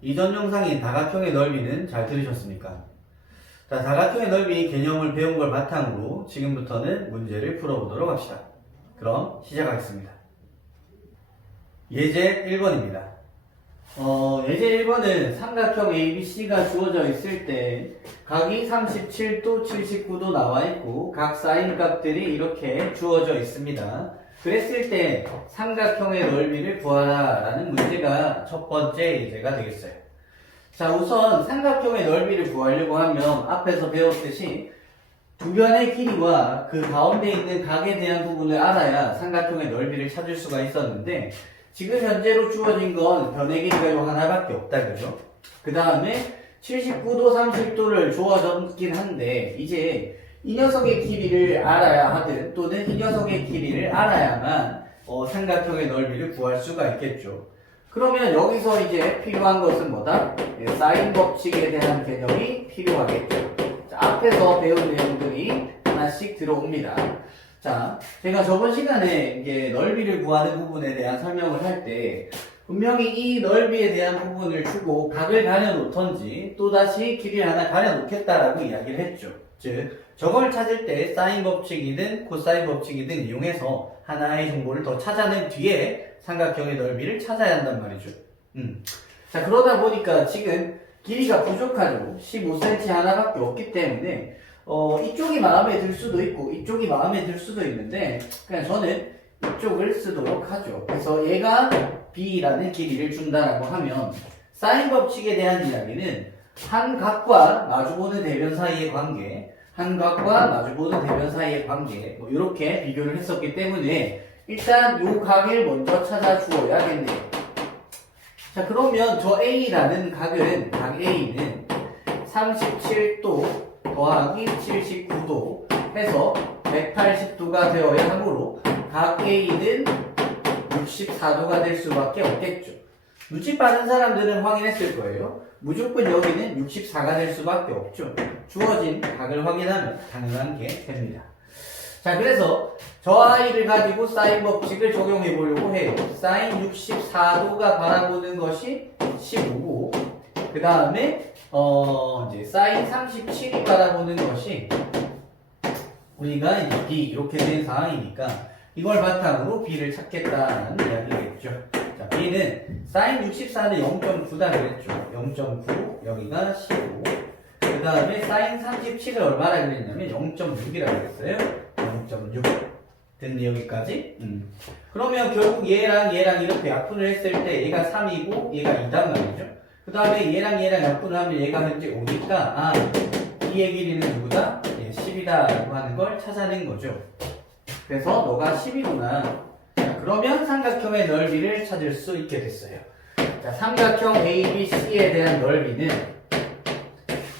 이전 영상인 다각형의 넓이는 잘 들으셨습니까? 자, 다각형의 넓이 개념을 배운 걸 바탕으로 지금부터는 문제를 풀어보도록 합시다. 그럼 시작하겠습니다. 예제 1번입니다. 예제 1번은 삼각형 ABC가 주어져 있을 때 각이 37도, 79도 나와 있고 각 사인 값들이 이렇게 주어져 있습니다. 그랬을 때 삼각형의 넓이를 구하라 라는 문제가 첫 번째 예제가 되겠어요. 자, 우선 삼각형의 넓이를 구하려고 하면 앞에서 배웠듯이 두 변의 길이와 그 가운데 있는 각에 대한 부분을 알아야 삼각형의 넓이를 찾을 수가 있었는데 지금 현재로 주어진 건 변의 길이가 요 하나밖에 없다, 그죠? 그 다음에 79도, 30도를 주어졌긴 한데 이제 이 녀석의 길이를 알아야 하든 또는 이 녀석의 길이를 알아야만 삼각형의 넓이를 구할 수가 있겠죠. 그러면 여기서 이제 필요한 것은 뭐다? 사인 법칙에 대한 개념이 필요하겠죠. 자, 앞에서 배운 내용들이 하나씩 들어옵니다. 자, 제가 저번 시간에 이게 넓이를 구하는 부분에 대한 설명을 할 때 분명히 이 넓이에 대한 부분을 주고 각을 가려놓던지 또다시 길이를 하나 가려놓겠다라고 이야기를 했죠. 즉, 저걸 찾을 때 사인 법칙이든 코사인 법칙이든 이용해서 하나의 정보를 더 찾아낸 뒤에 삼각형의 넓이를 찾아야 한단 말이죠. 자, 그러다 보니까 지금 길이가 부족하죠. 15cm 하나밖에 없기 때문에 이쪽이 마음에 들 수도 있고 이쪽이 마음에 들 수도 있는데 그냥 저는 이쪽을 쓰도록 하죠. 그래서 얘가 B라는 길이를 준다라고 하면 사인 법칙에 대한 이야기는 한 각과 마주보는 대변 사이의 관계, 한 각과 마주보는 대변 사이의 관계 뭐 이렇게 비교를 했었기 때문에 일단 요 각을 먼저 찾아주어야겠네요. 자, 그러면 저 A라는 각은 각 A는 37도 더하기 79도 해서 180도가 되어야 하므로 각 A는 64도가 될 수밖에 없겠죠. 눈치 빠른 사람들은 확인했을 거예요. 무조건 여기는 64가 될 수밖에 없죠. 주어진 각을 확인하면 당연한 게 됩니다. 자, 그래서 저 아이를 가지고 사인 법칙을 적용해 보려고 해요. 사인 64도가 바라보는 것이 15고 그 다음에 이제 사인 37이 바라보는 것이 우리가 이제 B 이렇게 된 상황이니까 이걸 바탕으로 B를 찾겠다는 이야기겠죠. 자, B는 사인 64는 0.9다 그랬죠. 0.9 여기가 15. 그 다음에 사인 37을 얼마나 그랬냐면 0.6이라고 그랬어요. 0.6 됐니 여기까지? 그러면 결국 얘랑 이렇게 약분을 했을 때 얘가 3이고 얘가 2단 말이죠. 그 다음에 얘랑 약분을 하면 얘가 현재 5니까 B의 길이는 누구다? 10이다 라고 하는 걸 찾아낸 거죠. 그래서 너가 10이구나. 자, 그러면 삼각형의 넓이를 찾을 수 있게 됐어요. 자, 삼각형 ABC에 대한 넓이는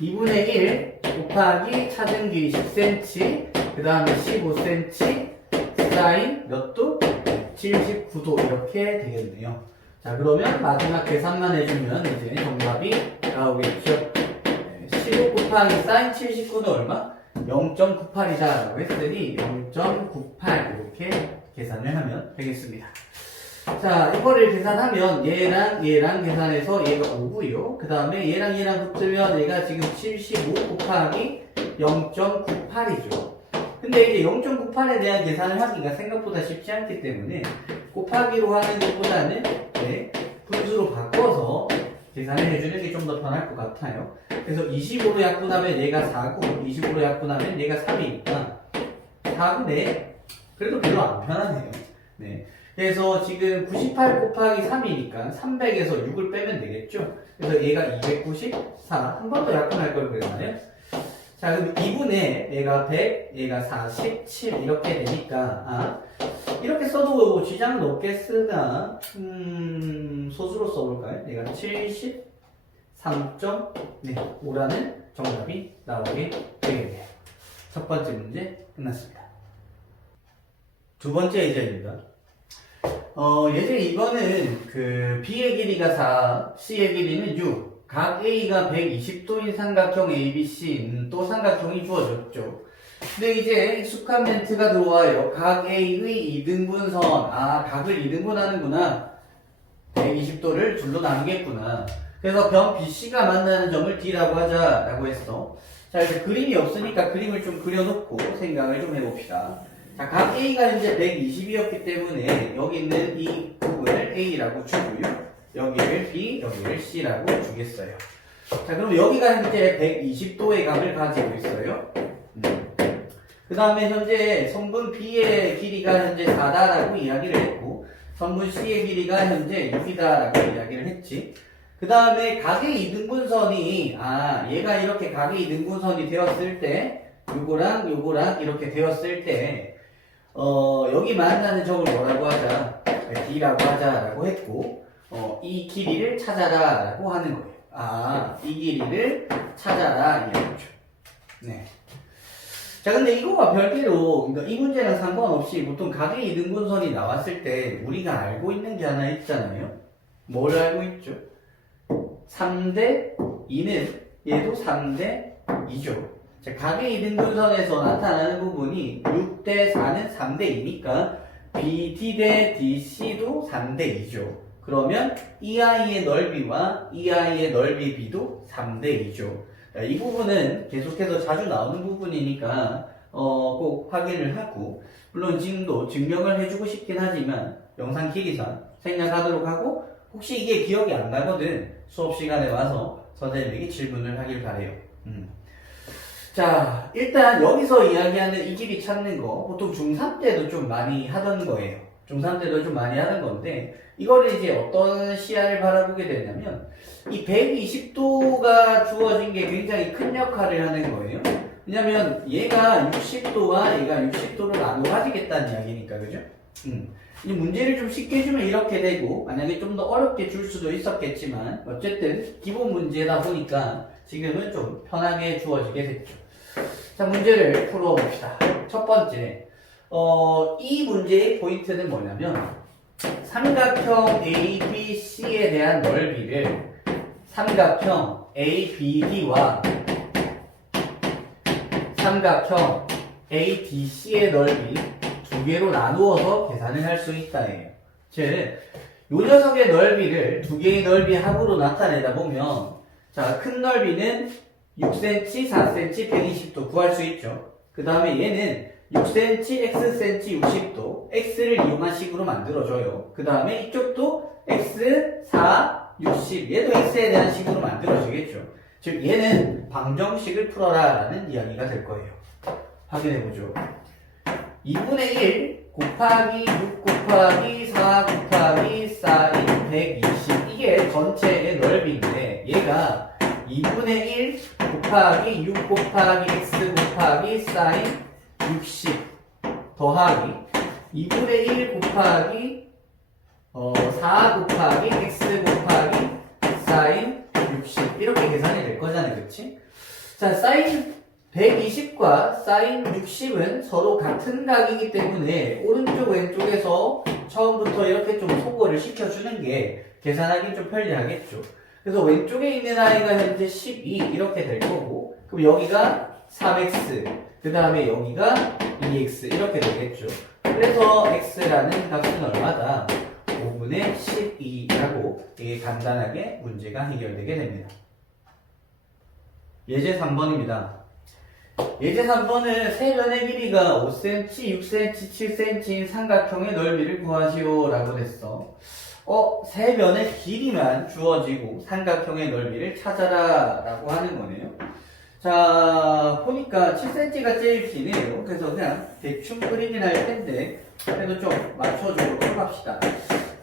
2분의 1 곱하기 찾은 길이 10cm 그 다음에 15cm 사인 몇 도? 79도 이렇게 되겠네요. 자, 그러면 마지막 계산만 해주면 이제 정답이 나오겠죠. 15 곱하기 사인 79는 얼마? 0.98이다 라고 했으니 0.98 이렇게 계산을 하면 되겠습니다. 자, 이거를 계산하면 얘랑 계산해서 얘가 5고요. 그 다음에 얘랑 붙으면 얘가 지금 75 곱하기 0.98이죠. 근데 이제 0.98에 대한 계산을 하기가 생각보다 쉽지 않기 때문에 곱하기로 하는 것보다는 분수로 바꿔서 계산을 해주는 게 좀 더 편할 것 같아요. 그래서 25로 약분하면 얘가 4고 25로 약분하면 얘가 3이니까 4분의 그래도 별로 안 편하네요. 네. 그래서 지금 98 곱하기 3이니까 300에서 6을 빼면 되겠죠. 그래서 얘가 294 한 번 더 약분할 걸 그랬나요? 자, 그럼 2분의 얘가 100 얘가 47 이렇게 되니까 이렇게 써도 지장은 없겠으나 소수로 써볼까요? 얘가 73.5라는 정답이 나오게 되겠네요. 첫 번째 문제 끝났습니다. 두 번째 예제입니다. 예제 이거는 그 B의 길이가 4, C의 길이는 6. 각 A가 120도인 삼각형 ABC 또 삼각형이 주어졌죠. 근데 이제 익숙한 멘트가 들어와요. 각 A의 2등분선. 각을 2등분 하는구나. 120도를 둘로 나누겠구나. 그래서 변 BC가 만나는 점을 D라고 하자라고 했어. 자, 이제 그림이 없으니까 그림을 좀 그려놓고 생각을 좀 해봅시다. 자, 각 A가 현재 120이었기 때문에 여기 있는 이 부분을 A라고 주고요. 여기를 B, 여기를 C라고 주겠어요. 자, 그럼 여기가 현재 120도의 각을 가지고 있어요. 그 다음에 현재 선분 B의 길이가 현재 4다라고 이야기를 했고, 선분 C의 길이가 현재 6이다라고 이야기를 했지. 그 다음에 각의 이등분선이, 얘가 이렇게 각의 이등분선이 되었을 때, 요거랑 이렇게 되었을 때, 여기 만나는 점을 뭐라고 하자? D라고 하자라고 했고, 이 길이를 찾아라라고 하는 거예요. 이 길이를 찾아라, 이거죠. 네. 자, 근데 이거와 별개로, 그러니까 이 문제랑 상관없이 보통 각의 이등분선이 나왔을 때 우리가 알고 있는 게 하나 있잖아요. 뭘 알고 있죠? 3대 2는 얘도 3대 2죠. 자, 각의 이등분선에서 나타나는 부분이 6대 4는 3대 2니까 BD 대 DC도 3대 2죠. 그러면 이 아이의 넓이와 이 아이의 넓이 B도 3대 2죠. 이 부분은 계속해서 자주 나오는 부분이니까 꼭 확인을 하고, 물론 지금도 증명을 해주고 싶긴 하지만 영상 길이상 생략하도록 하고, 혹시 이게 기억이 안 나거든 수업 시간에 와서 선생님에게 질문을 하길 바래요. 자, 일단 여기서 이야기하는 이 길이 찾는 거 보통 중3 때도 좀 많이 하던 거예요. 중3 때도 좀 많이 하던 건데, 이거를 이제 어떤 시야를 바라보게 되냐면 이 120도가 주어진 게 굉장히 큰 역할을 하는 거예요. 왜냐면 얘가 60도와 얘가 60도를 나눠 가지겠다는 이야기니까, 그죠? 이 문제를 좀 쉽게 주면 이렇게 되고, 만약에 좀 더 어렵게 줄 수도 있었겠지만 어쨌든 기본 문제다 보니까 지금은 좀 편하게 주어지게 됐죠. 자, 문제를 풀어봅시다. 첫 번째, 이 문제의 포인트는 뭐냐면 삼각형 ABC에 대한 넓이를 삼각형 ABD와 삼각형 ADC의 넓이 두 개로 나누어서 계산을 할 수 있다예요. 즉, 이 녀석의 넓이를 두 개의 넓이 합으로 나타내다 보면, 자, 큰 넓이는 6cm, 4cm, 120도 구할 수 있죠. 그 다음에 얘는 6cm, xcm, 60도, x를 이용한 식으로 만들어줘요. 그 다음에 이쪽도 x, 4, 60, 얘도 x에 대한 식으로 만들어지겠죠. 즉 얘는 방정식을 풀어라 라는 이야기가 될 거예요. 확인해보죠. 2분의 1 곱하기 6 곱하기 4 곱하기 사인 120, 이게 전체의 넓이인데 얘가 2분의 1 곱하기 6 곱하기 x 곱하기 사인 60 더하기 2분의 1 곱하기 4 곱하기 x 곱하기 사인 60, 이렇게 계산이 될 거잖아요. 그치? 자, 사인 120과 사인 60은 서로 같은 각이기 때문에 오른쪽 왼쪽에서 처음부터 이렇게 좀 소거를 시켜주는 게 계산하기 좀 편리하겠죠. 그래서 왼쪽에 있는 아이가 현재 12 이렇게 될 거고, 그럼 여기가 3x, 그 다음에 여기가 2x 이렇게 되겠죠. 그래서 x라는 값은 얼마다? 5분의 12라고 되게 간단하게 문제가 해결되게 됩니다. 예제 3번입니다. 예제 3번은 세 변의 길이가 5cm, 6cm, 7cm인 삼각형의 넓이를 구하시오 라고 됐어. 세 변의 길이만 주어지고 삼각형의 넓이를 찾아라 라고 하는 거네요. 자, 보니까 7cm가 제일 기네요. 그래서 그냥 대충 그리긴 할 텐데 그래도 좀 맞춰주도록 해봅시다.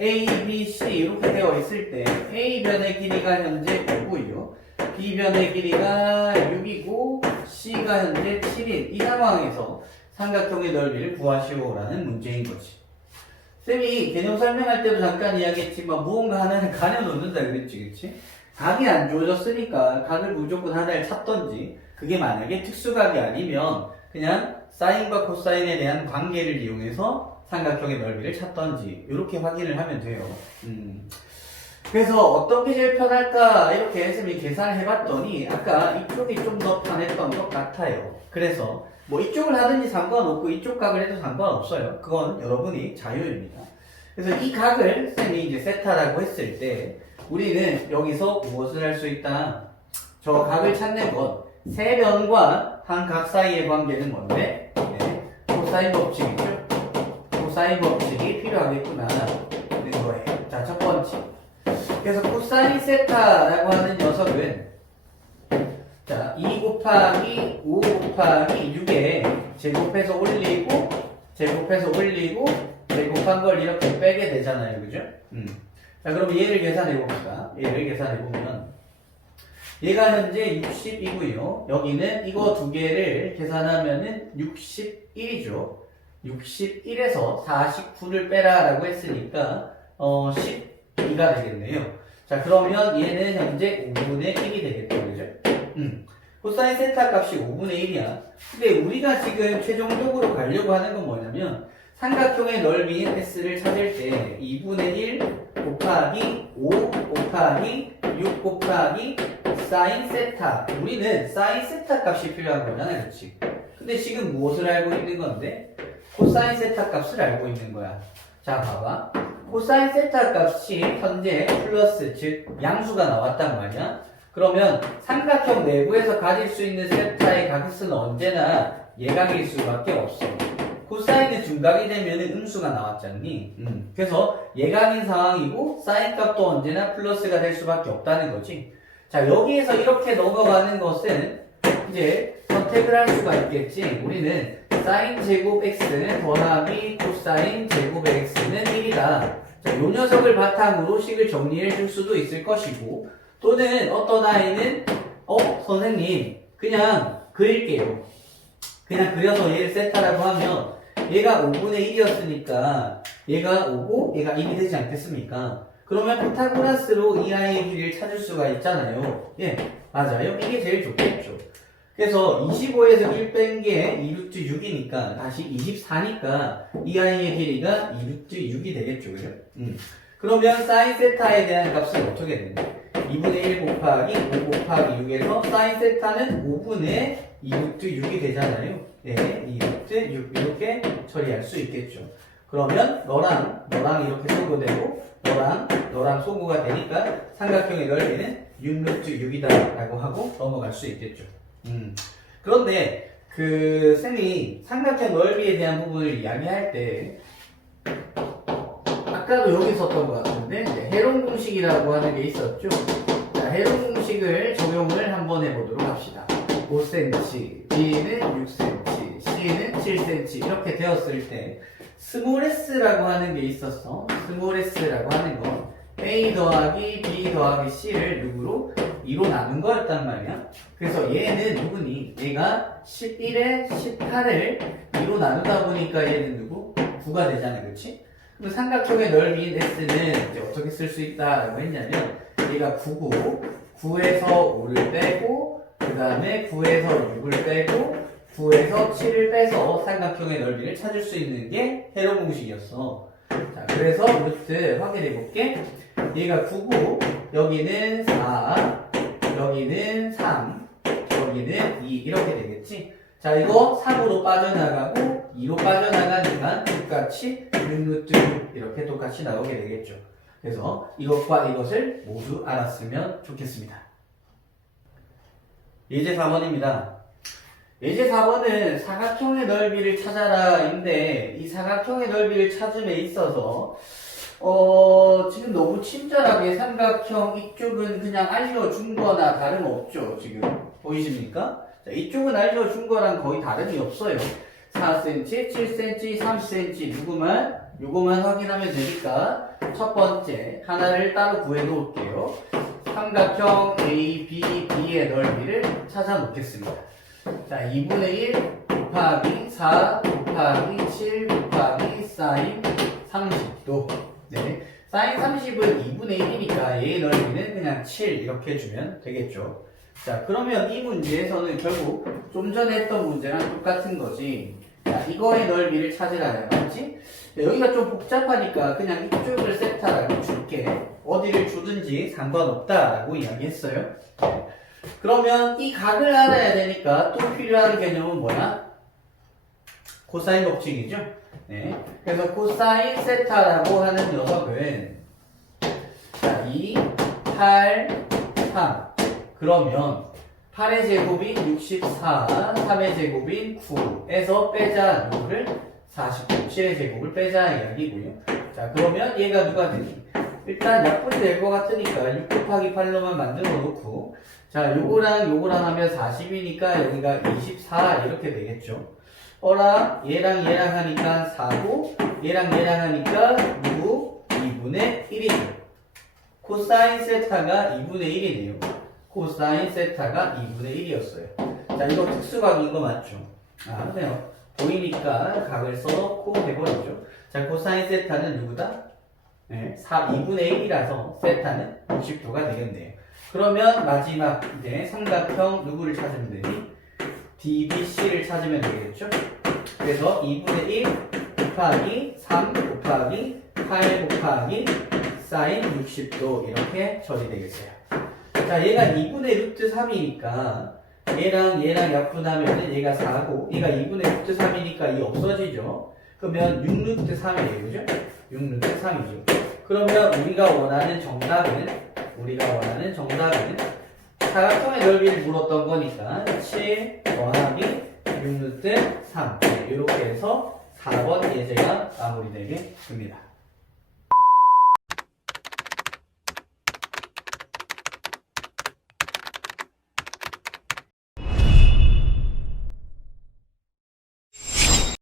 A, B, C 이렇게 되어 있을 때 A 변의 길이가 현재 5고요. B 변의 길이가 6이고 C가 현재 7인 이 상황에서 삼각형의 넓이를 구하시오라는 문제인 거지. 쌤이 개념 설명할 때도 잠깐 이야기했지만 무언가 하나를 가려놓는다 그랬지, 그치? 각이 안 주어졌으니까 각을 무조건 하나를 찾던지, 그게 만약에 특수각이 아니면 그냥 사인과 코사인에 대한 관계를 이용해서 삼각형의 넓이를 찾던지 이렇게 확인을 하면 돼요. 그래서 어떤 게 제일 편할까 이렇게 쌤이 계산을 해봤더니 아까 이쪽이 좀 더 편했던 것 같아요. 그래서 뭐 이쪽을 하든지 상관없고 이쪽 각을 해도 상관없어요. 그건 여러분이 자유입니다. 그래서 이 각을 쌤이 이제 세타라고 했을 때 우리는 여기서 무엇을 할 수 있다? 저 각을 찾는 것. 세 변과 한 각 사이의 관계는 뭔데? 네, 코사인 법칙이죠. 코사인 법칙이 필요하겠구나. 는 거예요. 자, 첫 번째. 그래서 코사인 세타라고 하는 녀석은 자, 2 곱하기 5 곱하기 6에 제곱해서 올리고 제곱한 걸 이렇게 빼게 되잖아요. 그죠? 자, 그럼 얘를 계산해 봅시다. 얘를 계산해 보면 얘가 현재 60이고요. 여기는 이거 두 개를 계산하면은 61이죠. 61에서 49를 빼라라고 했으니까 12가 되겠네요. 자, 그러면 얘는 현재 5분의 1이 되겠죠. 그죠? 코사인 세타 값이 5분의 1이야. 근데 우리가 지금 최종적으로 가려고 하는 건 뭐냐면 삼각형의 넓이인 S를 찾을 때 2분의 1 곱하기 5 곱하기 6 곱하기 사인 세타. 우리는 사인 세타 값이 필요한 거잖아요. 그렇지? 근데 지금 무엇을 알고 있는 건데? 코사인 세타 값을 알고 있는 거야. 자, 봐봐. 코사인 세타 값이 현재 플러스, 즉 양수가 나왔단 말이야. 그러면 삼각형 내부에서 가질 수 있는 세타의 값은 언제나 예각일 수밖에 없어. 코사인의 중각이 되면 음수가 나왔잖니. 그래서 예각인 상황이고 사인 값도 언제나 플러스가 될 수밖에 없다는 거지. 자, 여기에서 이렇게 넘어가는 것은 이제 선택을 할 수가 있겠지. 우리는 사인 제곱 x는 더하기 코사인 제곱 x는 1이다. 자, 요 녀석을 바탕으로 식을 정리해 줄 수도 있을 것이고, 또는 어떤 아이는 선생님 그냥 그릴게요. 그냥 그려서 얘를 세타라고 하면 얘가 5분의 1이었으니까 얘가 5고 얘가 1이 되지 않겠습니까? 그러면 피타고라스로 이 아이의 길이를 찾을 수가 있잖아요. 예, 맞아요. 이게 제일 좋겠죠. 그래서 25에서 1 뺀 게 2루트 6이니까 다시 24니까 이 아이의 길이가 2루트 6이 되겠죠. 그죠? 그러면 사인 세타에 대한 값은 어떻게 되냐? 2분의 1 곱하기 5 곱하기 6에서 사인 세타는 5분의 2루트 6이 되잖아요. 네, 2루트 6 이렇게 처리할 수 있겠죠. 그러면 너랑 이렇게 소구되고 너랑 소구가 되니까 삼각형의 넓이는 6루트 6이다 라고 하고 넘어갈 수 있겠죠. 그런데 쌤이 삼각형 넓이에 대한 부분을 이야기할 때 아까도 여기 있었던 것 같은데 헤론 공식이라고 하는 게 있었죠. 자, 헤론 공식을 적용을 한번 해보도록 합시다. 5cm, B는 6cm, C는 7cm 이렇게 되었을 때 스몰 s라고 하는 게 있었어. 스몰 s라고 하는 건 A 더하기 B 더하기 C를 누구로? 2로 나눈 거였단 말이야. 그래서 얘는 누구니? 얘가 11에 18을 2로 나누다 보니까 얘는 누구? 9가 되잖아. 그치? 그럼 삼각형의 넓이인 S는 이제 어떻게 쓸 수 있다라고 했냐면 얘가 9고 9에서 5를 빼고 그 다음에 9에서 6을 빼고 9에서 7을 빼서 삼각형의 넓이를 찾을 수 있는 게 헤론 공식이었어. 자, 그래서 루트 확인해 볼게. 얘가 9고 여기는 4 여기는 3 여기는 2 이렇게 되겠지. 자, 이거 3으로 빠져나가고 2로 빠져나가니까 똑같이 6루트 6 이렇게 똑같이 나오게 되겠죠. 그래서 이것과 이것을 모두 알았으면 좋겠습니다. 예제 4번입니다. 예제 4번은 사각형의 넓이를 찾아라인데 이 사각형의 넓이를 찾음에 있어서 지금 너무 친절하게 삼각형 이쪽은 그냥 알려준 거나 다름없죠. 지금 보이십니까? 자, 이쪽은 알려준 거랑 거의 다름이 없어요. 4cm, 7cm, 3cm 요거만 확인하면 되니까 첫 번째 하나를 따로 구해 놓을게요. 삼각형 ABB의 넓이를 찾아 놓겠습니다. 자, 2분의 1 곱하기 4 곱하기 7 곱하기 사인 30도. 네, 사인 30은 2분의 1이니까 얘의 넓이는 그냥 7 이렇게 해주면 되겠죠. 자, 그러면 이 문제에서는 결국 좀 전에 했던 문제랑 똑같은 거지. 자, 이거의 넓이를 찾으라 맞지? 여기가 좀 복잡하니까 그냥 이쪽을 세타라고 줄게. 어디를 주든지 상관없다라고 이야기했어요. 그러면 이 각을 알아야 되니까 또 필요한 개념은 뭐야? 코사인 법칙이죠. 네. 그래서 코사인 세타라고 하는 녀석은 자, 이 8, 3. 그러면 8의 제곱이 64, 3의 제곱인 9에서 빼자 누구를 49, 7의 제곱을 빼자 이야기고요. 자, 그러면 얘가 누가 되니? 일단 약분이 될 것 같으니까 6 곱하기 8로만 만들어 놓고, 자, 요거랑 요거랑 하면 40이니까 여기가 24 이렇게 되겠죠. 어라, 얘랑 하니까 4고, 얘랑 하니까 누구? 2분의 1이네요. 코사인 세타가 2분의 1이네요. 코사인 세타가 2분의 1이었어요. 자, 이거 특수각인 거 맞죠? 아, 그래요. 보이니까 각을 써놓고 해버리죠. 자, 코사인 세타는 누구다? 네, 2분의 1이라서 세타는 60도가 되겠네요. 그러면 마지막 이제 삼각형 누구를 찾으면 되니? DBC를 찾으면 되겠죠? 그래서 2분의 1 곱하기 3 곱하기 8 곱하기 사인 60도 이렇게 처리되겠어요. 자, 얘가 2분의 루트 3이니까 얘랑 약분하면 얘가 4고 얘가 2분의 루트 3이니까 이 없어지죠? 그러면 6루트 3이에요. 그죠? 6루트 3이죠. 그러면 우리가 원하는 정답은 사각형의 넓이를 물었던 거니까 7 더하기 6루트 3 이렇게 해서 4번 예제가 마무리되게 됩니다.